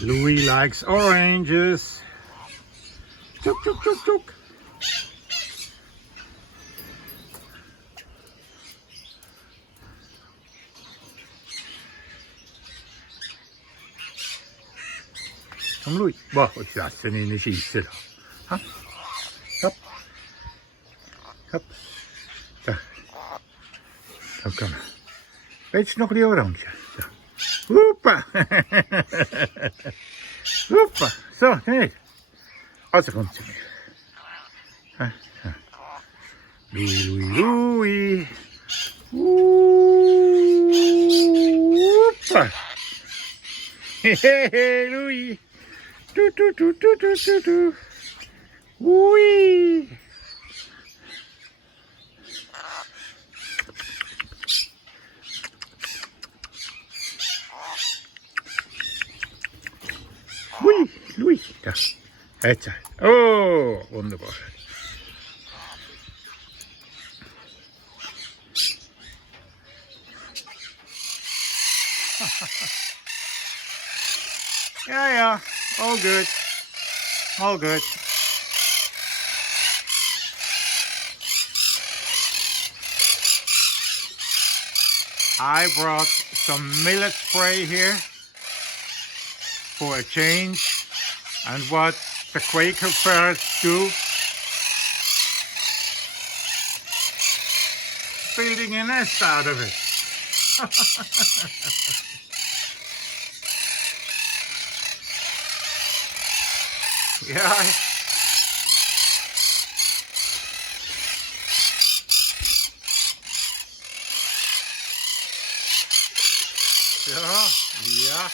Louie likes oranges. Chook, chook, chook, chook. Kom Louie. Wow, wat is zijn energie zitten. Hop. Hop. Hop. Daar. Dan kan het. Weet je nog die oranje? Zo. Hoepa. Hoepa. Zo, nee. Als er komt ze meer. Louie, Louie, Louie. Hoepa. Hey, Louie. Doe, doe, doe, doe, doe, doe, doe. Oei. Oei, Louie. Daar. Het zijn. Oh, wonderbaar. Ja, ja. All good. All good. I brought some millet spray here for a change, and what the Quaker Parrots do, building a nest out of it. Yeah. Ja, ja.